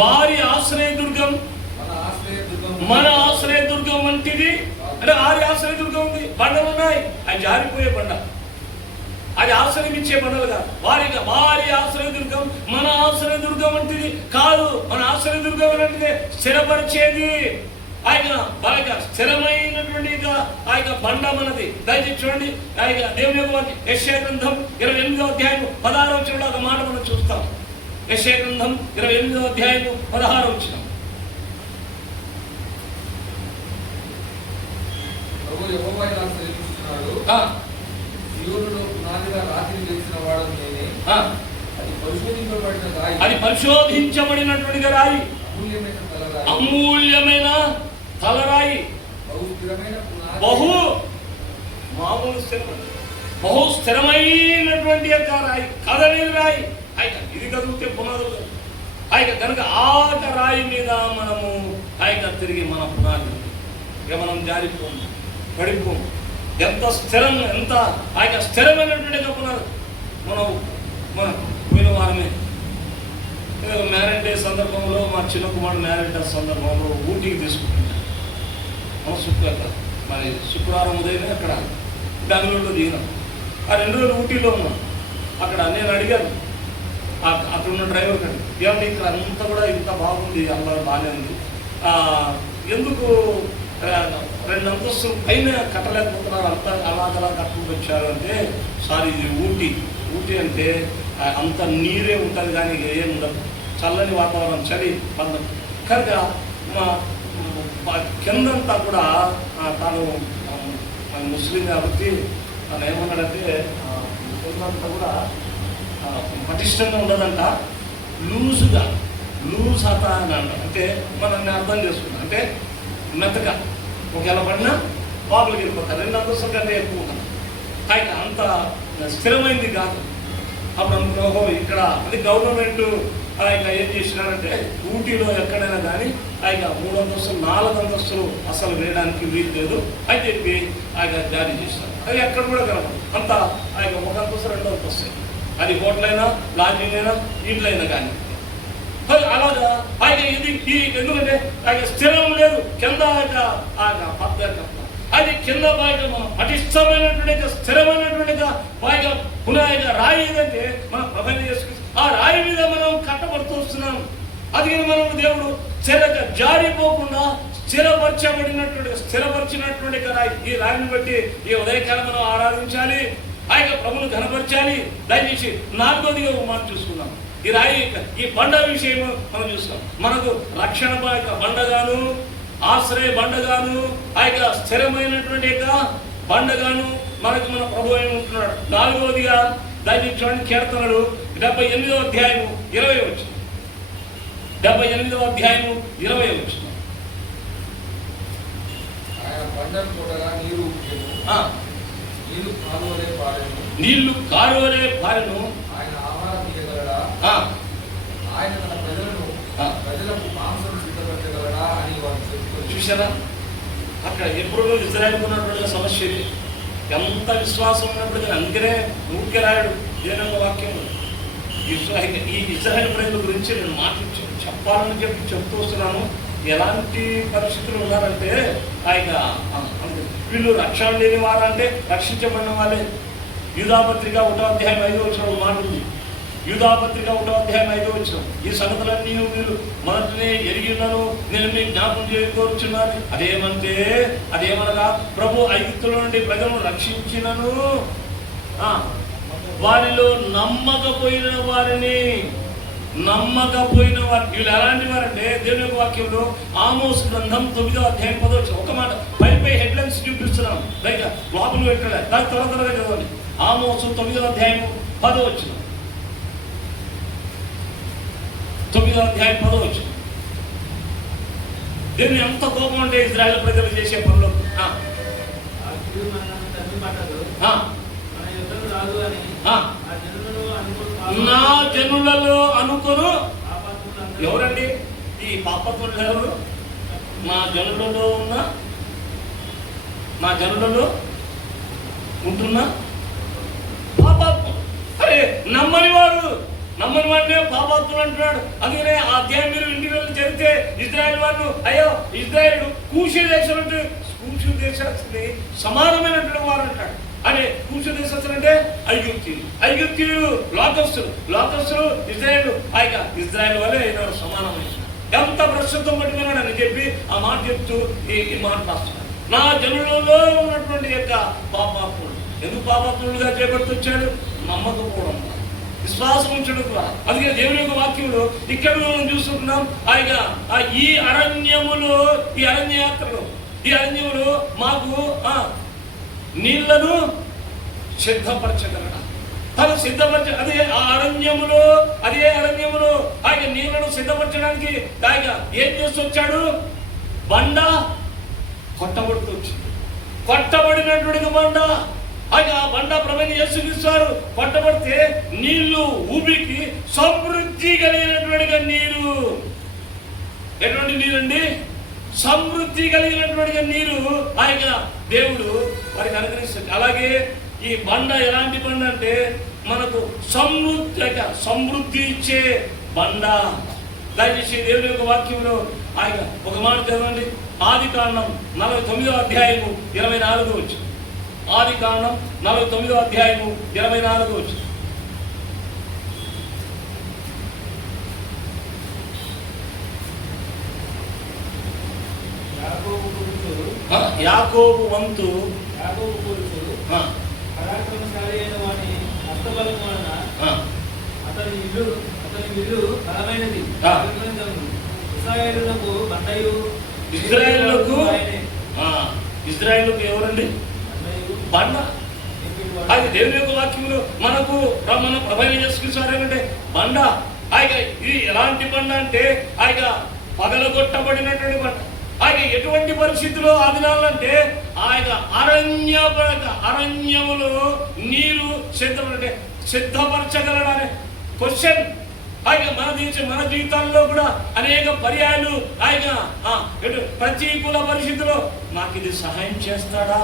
వారి ఆశ్రయదుర్గం మన ఆశ్రయదుర్గం వంటిది. అంటే ఆరి ఆశ్రయదుర్గం ఉంది, బండలు ఉన్నాయి, అది జారిపోయే బండ, అది ఆశ్రయం ఇచ్చే బండలు కాదు. వారి ఆశ్రయదుర్గం మన ఆశ్రయదుర్గం వంటిది కాదు. మన ఆశ్రయదుర్గం అంటే స్థిరపరిచేది ఆయన స్థిరమైనటువంటి ఆయన బండ మనది. దయచేసి చూడండి, ఆయన దేవుని యొక్క యెషయా గ్రంథం 28వ అధ్యాయం 16వ వచనంలో ఒక మాట మనం చూస్తాం. యెషయా గ్రంథం 28వ అధ్యాయం 16వ వచనం. అది పరిశోధించబడినటువంటి రాయి, అమూల్యమైన తలరాయి, బహు స్థిరమైనటువంటి యొక్క రాయి, కదలేని రాయి. ఇది కదిలితే పునాదులు కనుక ఆట రాయి మీద మనము తిరిగి మన పునాది మనం జారిపోము, పడిపోము. ఎంత స్థిరం, ఎంత స్థిరమైనటువంటి పునాది. మనం పోయిన వారమే మ్యారేజ్ డే సందర్భంలో మా చిన్న కుమారుడు మ్యారేజ్ డే సందర్భంలో ఊటీకి తీసుకుంటున్నాను. మరి శుక్రవారం ఉదయమే అక్కడ బెంగళూరులో దిగినాం. ఆ 2 రోజులు ఊటీలో ఉన్నాం. అక్కడ నేను అడిగాను అక్కడ ఉన్న డ్రైవర్ కండి, ఏమంటే ఇక్కడ అంతా కూడా ఇంత బాగుంది, అందరూ బాగానే ఉంది, ఎందుకు 2 అంతస్తులు పైన కట్టలేకపోతున్నారు, అంతా అలాగలా కట్టుకుంటూ వచ్చారు అంటే, సార్ ఇది ఊటీ అంటే అంత నీరే ఉంటుంది కానీ ఏం ఉండదు, చల్లని వాతావరణం, చలి పందం. కనుక మా కిందంతా కూడా తాను ముస్లిం కాబట్టి తను ఏమన్నాడంటే కిందంతా కూడా పటిష్టంగా ఉండదంట, లూజ్ అత అని అంట. అంటే మనం అర్థం చేసుకున్నాం అంటే మెత్తగా ఒకవేళ పడినా లోపలికి వెళ్ళిపోతారు. 2 అంతస్తుల కంటే ఎక్కువ ఉంటుంది. అంత స్థిరమైంది కాదు. అప్పుడు అనుకో ఇక్కడ అది గవర్నమెంట్ ఏం చేసినారంటే ఊటీలో ఎక్కడైనా కానీ 3 అంతస్తులు 4 అంతస్తులు అసలు వేయడానికి వీలు లేదు అని చెప్పి జారీ చేసినారు. అది ఎక్కడ కూడా కనపడదు. అంతా 1 అంతస్తు 2 అంతస్తు, అది హోటల్ అయినా లాడ్జింగ్ అయినా ఇండ్లైనా కానీ అలాగా ఇది ఎందుకంటే స్థిరం లేదు. కింద అది కింద బాగా మనం పటిష్టమైనటువంటి స్థిరమైనటువంటి బాగా పునాయిగా రాయి ఏదంటే మనం ప్రభువైన యేసుక్రీస్తు ఆ రాయి మీద మనం కట్టబడుతూ వస్తున్నాం. అది మనం దేవుడు జారిపోకుండా స్థిరపరిచినటువంటి రాయి. ఈ రాయిని బట్టి ఈ ఉదయకాలం మనం ఆరాధించాలి, ప్రభువును ఘనపరచాలి. దయచేసి 4వదిగా ఒక మాట చూసుకున్నాం. ఈ రాయి ఈ బండ విషయం మనం చూస్తాం. మనకు రక్షణ బండగాను, ఆశ్రయ బండగాను, స్థిరమైనటువంటి బండగాను మనకు మన ప్రభు అయిన ఉంటున్నాడు. 4వదిగా దాన్ని చూడండి, కీర్తనలు 78వ అధ్యాయం 20 వచ్చిన 78వ అధ్యాయం 20 వచ్చిన నీళ్లు కారువలే పారెను, చూసారా? అక్కడ ఎప్పుడు ఇజ్రాయెల్ ఉన్నటువంటి సమస్య ఇది. ఎంత విశ్వాసం ఉన్నప్పుడు కానీ అందుకనే ఊరికే రాయడు దేవుని వాక్యం. ఈ ఇజ్రాయెల్ ప్రజల గురించి నేను మాట్లాడి చెప్పాలని చెప్తూ వస్తున్నాను. ఎలాంటి పరిస్థితులు ఉన్నారంటే వీళ్ళు రక్షణ లేని వారంటే రక్షించబడిన వాళ్ళే. యూదాపత్రిక 1వ అధ్యాయం 5వ వచనం మాట ఉంది. యూదాపత్రిక 1వ అధ్యాయం 5వ వచనం, ఈ సంగతులన్నీ మీరు మొదటనే ఎరిగి ఉన్నాను, నేను మీకు జ్ఞాపకం చేయకోరుచున్నాను. అదేమనగా ప్రభు ఐగుప్తుల నుండి ప్రజలను రక్షించినను వారిలో నమ్మకపోయిన వారు వీళ్ళు ఎలాంటి వారంటే దేవుని వాక్యంలో ఆమోసు గ్రంథం 9వ అధ్యాయం 10వ వచనం ఒక మాట పై హెడ్లైన్స్ చూపిస్తున్నాను, పైగా లోపల పెట్టలే, దాని త్వరగా చదవండి. ఆమోసు 9వ అధ్యాయము 10వ వచనం. 9వ అధ్యాయం 10వ వచనం. దీన్ని ఎంత కోపం అంటే ఇజ్రాయెల్ ప్రజలు చేసే పనులు. నా జనులలో అనుకును ఎవరండి ఈ పాపత్తులు? ఎవరు? నా జనులలో ఉంటున్నా పాపాత్మ. అరే నమ్మని వాడినే పాపాత్ములు అంటున్నాడు. అందుకనే ఆ అధ్యాయం మీరు ఇంటికి వెళ్ళి చదివితే ఇజ్రాయెల్ వాళ్ళు, అయ్యో ఇజ్రాయెల్ కూషు దేశం అంటే కూషు దేశాన్ని సమానమైనటువంటి వారు అంటాడు. అదే కూషు దేశస్తులు అంటే ఐగుప్తీయులు లోకస్తులు ఇజ్రాయెల్ వల్లే అయినాడు సమానమైన. ఎంత ప్రస్తుతం పట్టుకున్నాడని చెప్పి ఆ మాట చెప్తూ ఈ మాట రాస్తున్నాడు. నా జనులలో ఉన్నటువంటి యొక్క పాపాత్ముడు. ఎందుకు పాపాత్ములుగా చేపడుతొచ్చాడు? నమ్మకపోవడం, విశ్వాసం ఉంచడం ద్వారా. అందుకే దేవుని యొక్క వాక్యంలో ఇక్కడ మనం చూస్తున్నాం. ఈ అరణ్యములో మాకు నీళ్లను సిద్ధపరచగలడా? తను అదే అరణ్యములో ఆయన నీళ్లను సిద్ధపరచడానికి ఆయన ఏం చేస్తూ వచ్చాడు? బండ కొట్టబడుతూ వచ్చింది. కొట్టబడినటువంటి బండ, ఆయన ఆ బండ ప్రభుని యేసుక్రీస్తు కొట్టబడితే నీళ్లు ఊబికి సమృద్ధి కలిగినటువంటి నీరు. ఎటువంటి నీరండి? సమృద్ధి కలిగినటువంటి నీరు ఆయన దేవుడు వారికి అనుగ్రహిస్తాడు. అలాగే ఈ బండ ఎలాంటి బండ అంటే మనకు సమృద్ధి ఇచ్చే బండ. దయచేసి దేవుని యొక్క వాక్యంలో ఆయన ఒక మాట చదవండి. ఆదికాండం 49వ అధ్యాయము 24వ వచనం. ఆదికాండం 49వ అధ్యాయము 24వ వచనం. యాకోబు వంతు పరాక్రమశాలి అయిన వాని హస్తబలం వలన అతని విల్లు బలమైనది. ఇజ్రాయేలుకు ఎవరండి? బండ. అది దేవుని యొక్క వాక్యములు మనకు మన ప్రభావం చేసుకుంటారంటే బండ. ఇది ఎలాంటి బండ అంటే పగలగొట్టబడినటువంటి బండ. ఎటువంటి పరిస్థితుల్లో ఆ దినాలంటే అరణ్యములో నీరు సిద్ధపరచగలడనే క్వశ్చన్. మన జీవితాల్లో కూడా అనేక పర్యాయాలు ప్రతికూల పరిస్థితుల్లో నాకు ఇది సహాయం చేస్తాడా,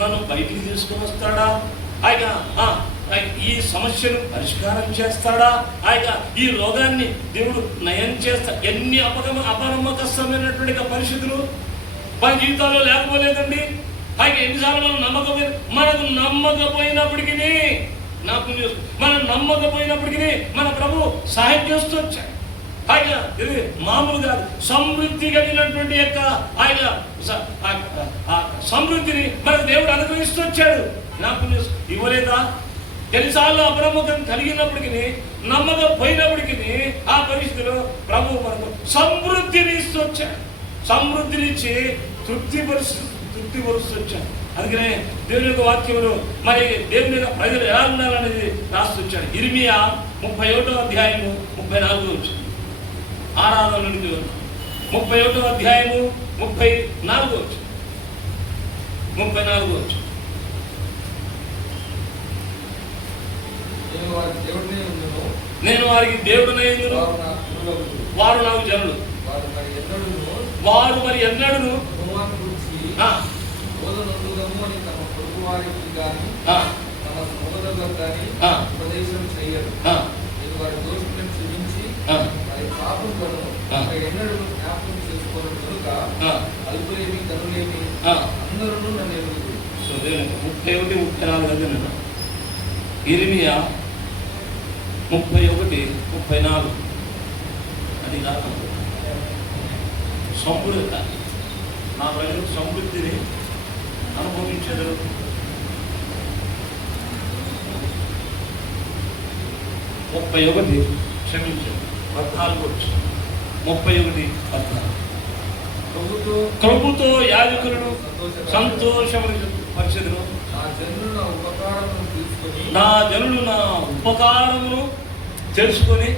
నన్ను బయటికి తీసుకుని వస్తాడా, ఈ సమస్యను పరిష్కారం చేస్తాడా, ఈ రోగాన్ని దేవుడు నయం చేస్తా. ఎన్ని అపనమ్మకస్తమైనటువంటి పరిస్థితులు మన జీవితాల్లో లేకపోలేదండి. ఎన్నిసార్లు మనకు నమ్మకపోయినప్పటికీ మన ప్రభు సహాయం చేస్తూ వచ్చాడు. ఇది మామూలు కాదు. సమృద్ధి కలిగినటువంటి యొక్క సమృద్ధిని మనకు దేవుడు అనుగ్రహిస్తూ వచ్చాడు. ఇవ్వలేదా? ఎన్నిసార్లు అప్రముఖం కలిగినప్పటికీ, నమ్మకపోయినప్పటికీ ఆ పరిస్థితిలో ప్రభు మనకు సమృద్ధిని ఇస్తూ వచ్చాడు. సమృద్ధినిచ్చి తృప్తిపరుస్తూ వచ్చాడు. అందుకనే దేవుని యొక్క వాక్యంలో మరి దేవుని యొక్క ప్రజలు ఎలా ఉండాలనేది రాస్తూ వచ్చాడు. ఇర్మియా 31వ అధ్యాయము 34వ వచనం. ఆరాధన నుండి 31వ అధ్యాయము 34వ వచనం. 34వ వచనం. నేను వారికి దేవుడినై ఉందును, వారు నాకు జనులు. వారు మరి ఎన్నడూను ఉపదేశం చేయరు. వారి దోషులను క్షమించి వారి పాపములను ఎన్నడూ జ్ఞాపకం చేసుకోవడం కనుక అల్పులేమి ధనులేమి అందరూ నన్ను ఎదుగుతారు. 31, 34 ఇర్మియా 31, 34. అది కాదు సమృద్ధి. నా ప్రజలు సమృద్ధిని అనుభవించరు. 31 క్షమించారు 14 31, 14. ప్రభుతో యాజకులను సంతోషమును పరిచెదరు. నా జనులు నా ఉపకారమును తెలుసుకొని